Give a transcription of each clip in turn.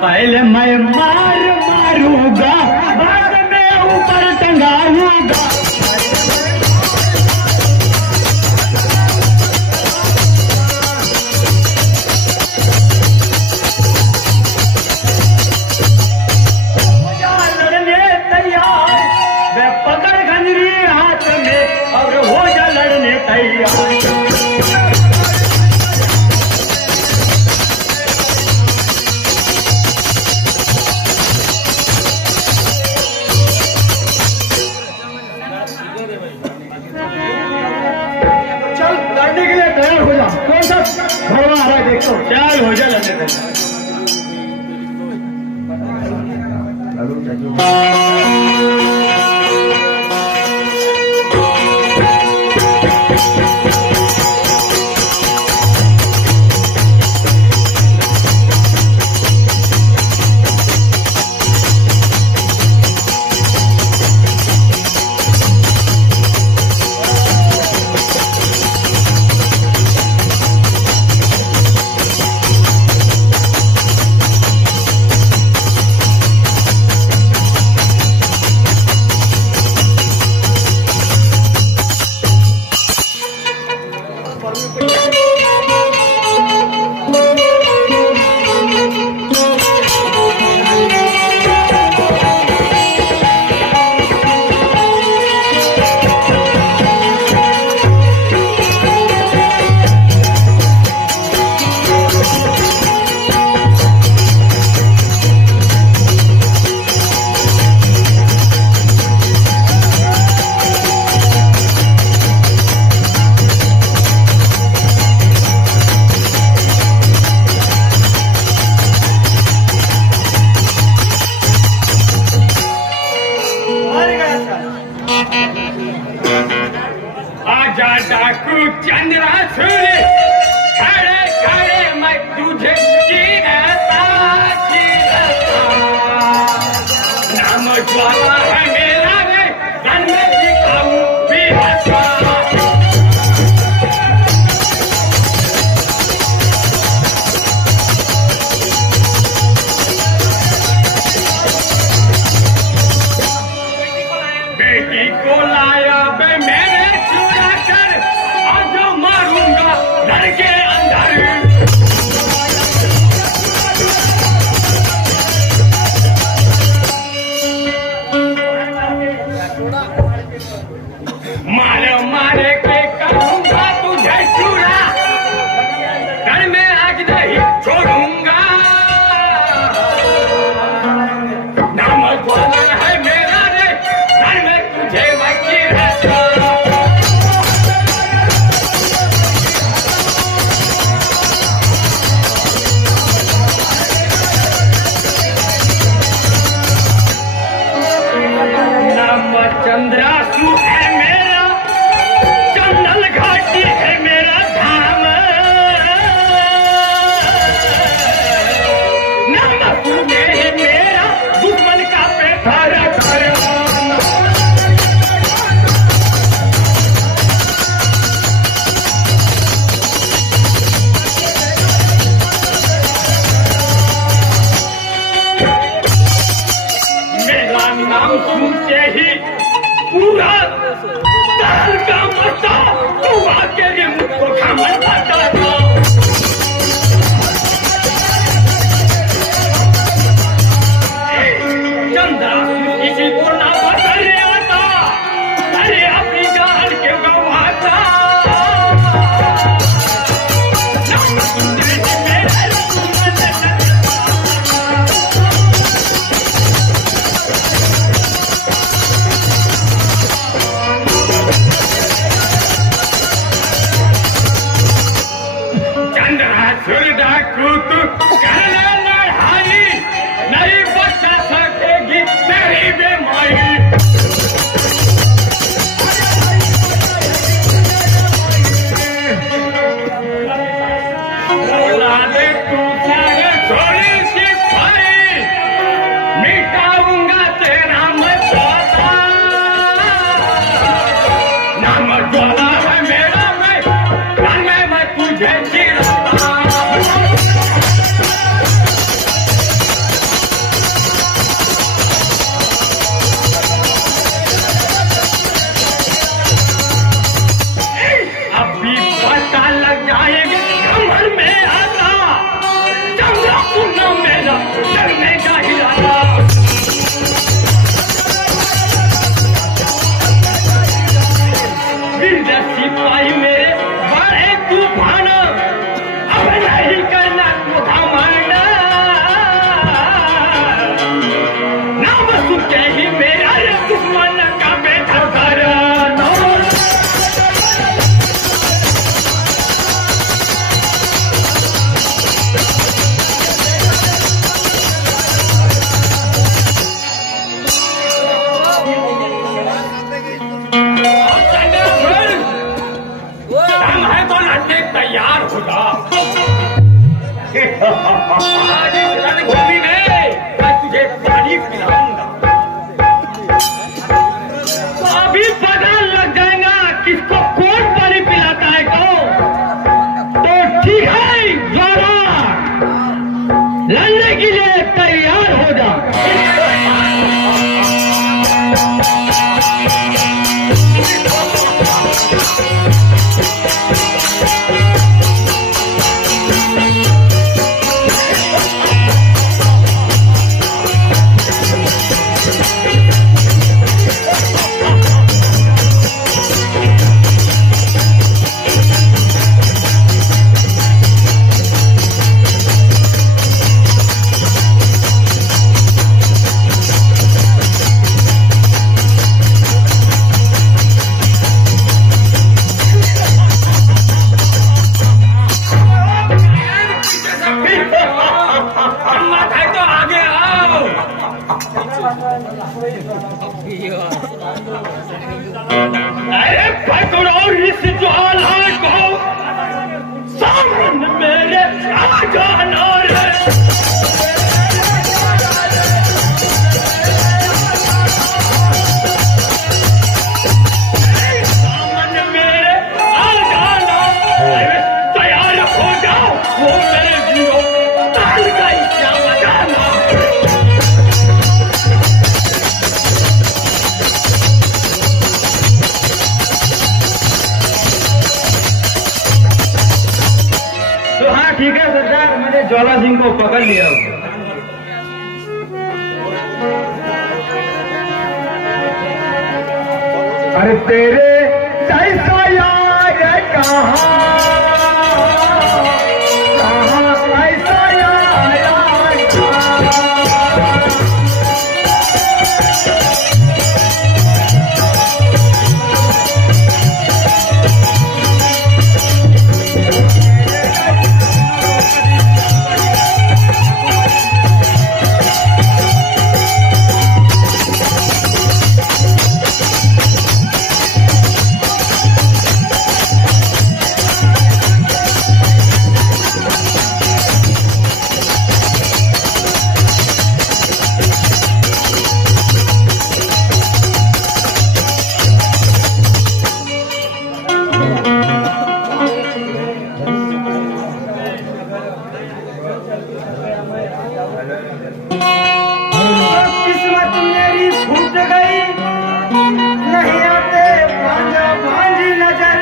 पहले मैं मारूंगा बाद में ऊपर टंगाऊंगा। लड़ने तैयार मैं पकड़ खंजरी हाथ और हो जा लड़ने तैयार। चल हो जा लड़ने तैयार। आजा डाकू चंद्रासुर खड़े खड़े मैं तुझे चीरता नाम ज्वाला है मेरा रे धन में दिखाऊं वीरता। बेटी को लाया बे मेरे चुरा कर आज मारूंगा लड़के अंदर। मारे मारे के करूंगा तुझे चूरा घर में आज नहीं छोड़ूंगा। नाम ज्वाला है मेरा रे घर में तुझे वकील रहता। नाम चंद्रासु है मेरा चंदन घाटी है मेरा धाम। नाम सुने ही मेरा दुश्मन का पेटा रखा। मेरा नाम सुनते ही पूरा ताल का मचा तू आके ये मुझको खामन पाता था। चंदा किसी को ना बदल आता अरे अपनी जान के गवाता। नाम सुनते ही मेरा चंद्रासुर डाकू तू कर ले लड़ाई नहीं बचा सकेगी तेरी बेमारी। औलादे तू सारे थोड़ी सी भाई मिटाऊंगा तेरा मैं ज्वाला। नाम ज्वाला है मेरा मैं तुझे चिरता। खुदा आज इस रणभूमि में मैं तुझे पानी पिलाऊंगा। तो अभी पता लग जाएगा किसको कौन पानी पिलाता है कौन। तो ठीक है द्वारा लड़ने के लिए तैयार हो जा। अरे पकड़ो इस ज्वाला को, सामने मेरे आ जाना रे। सामने मेरे आ जाना। अरे तैयार हो जाओ, वो मेरे जीरो ताल का क्या बजाना। ठीक है सरदार, मैंने ज्वाला सिंह को पकड़ लिया। अरे तेरे जैसा यार कहाँ ऐसा यार किस्मत मेरी फूट गई, नहीं आते भांजा भांजी नजर।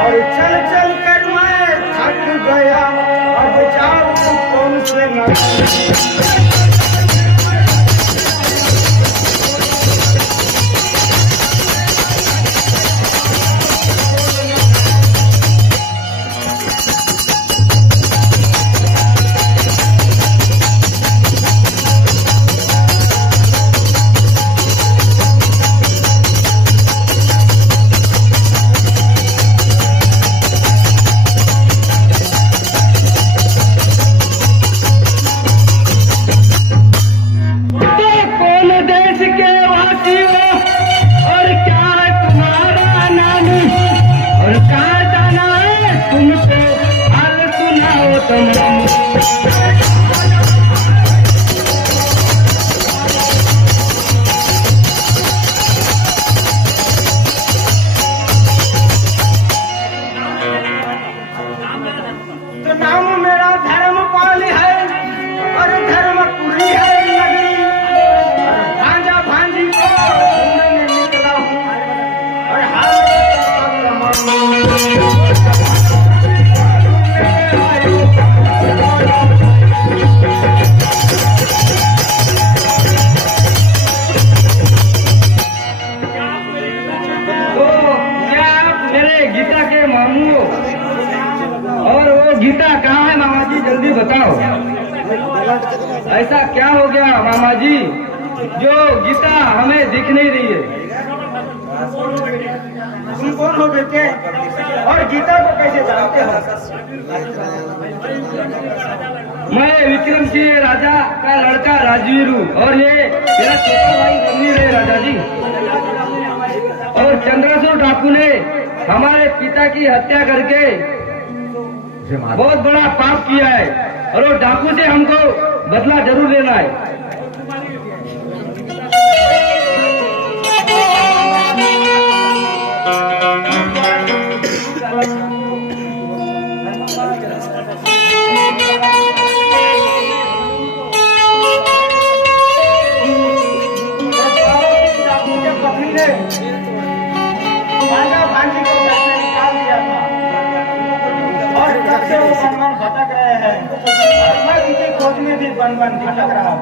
और चल चल कर मैं थक गया, अब जाऊं कौन से नजर। गीता कहाँ है मामा जी, जल्दी बताओ। ऐसा क्या हो गया मामा जी जो गीता हमें दिख नहीं रही है? तुम कौन हो बेटे और गीता को कैसे जानते हो? मैं विक्रम सिंह राजा का लड़का राजवीर हूँ और ये मेरा छोटा भाई रणवीर है राजा जी। और चंद्रसूर डाकू ने हमारे पिता की हत्या करके मुझसे मार, बहुत बड़ा पाप किया है और वो डाकू से हमको बदला जरूर लेना है। भांजी को घर से निकाल दिया था और तब से वो वन भटक रहे हैं और मैं उनकी खोज में भी वन भटक रहा हूँ।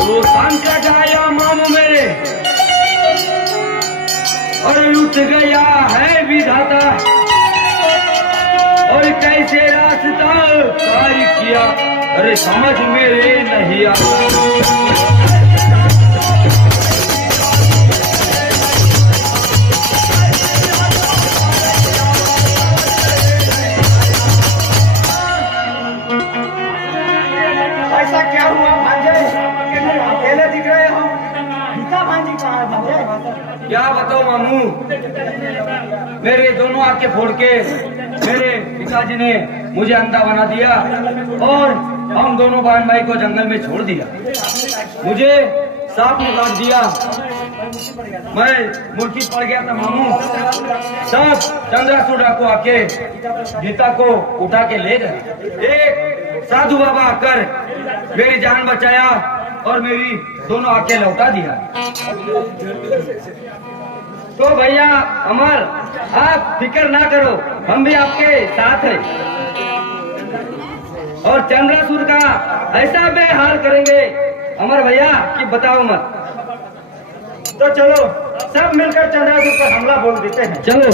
वो संकट आया मामू मेरे और लुट गया है विधाता और कैसे रास्ता पार किया, अरे समझ मेरे नहीं आता। ऐसा क्या हुआ भांजे, अकेले दिख रहे हो? गीता भांजी कहाँ है भांजे? क्या बताओ मामू, मेरे दोनों आंखें फोड़ के मेरे पिताजी ने मुझे अंधा बना दिया और हम दोनों बहन भाई को जंगल में छोड़ दिया। मुझे सांप ने काट दिया, मैं मूर्छित पड़ गया था मामू। सब चंद्रासुर डाकू आके गीता को उठा के ले गए। एक साधु बाबा आकर मेरी जान बचाया और मेरी दोनों आंखें लौटा दिया। तो भैया अमर, आप फिक्र ना करो, हम भी आपके साथ हैं और चंद्रासुर का ऐसा बेहाल करेंगे अमर भैया कि बताओ मत। तो चलो सब मिलकर चंद्रासुर पर हमला बोल देते हैं। चलो।